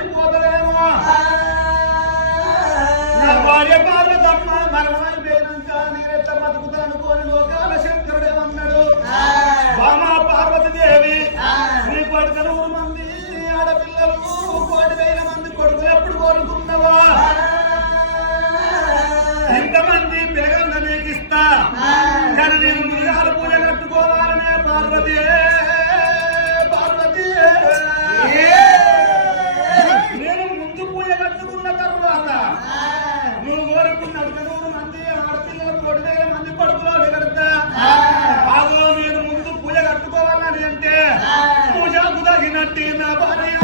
పడిపోతలేమో నా భార్య పార్వతమ్మ మరణమైపోయినాక నేనెట్లా బతుకుతానుకోని లోకాల శంకరుడేమన్నాడు బామా పార్వతీదేవి నీ కొడుకు 100 మంది ఆడపిల్లలు 1,000 మంది కొడుకులు ఎప్పుడు కోరుకున్నావా ఇంతమంది పిల్లగంద నీకు ఇస్తా కానీ నేను మృగాలు పూజ కట్టుకోవాలనే పార్వతి పార్వతి నేను ముందు పూజ కట్టుకున్న తర్వాత నువ్వు కోరుకున్నాడు 100 మంది ఆడపిల్లలకు 1,000 మంది కొడుకులు కడతా అదో నేను ముందు పూజ కట్టుకోవాలని అంటే పూజకు తగినట్టు నా భార్య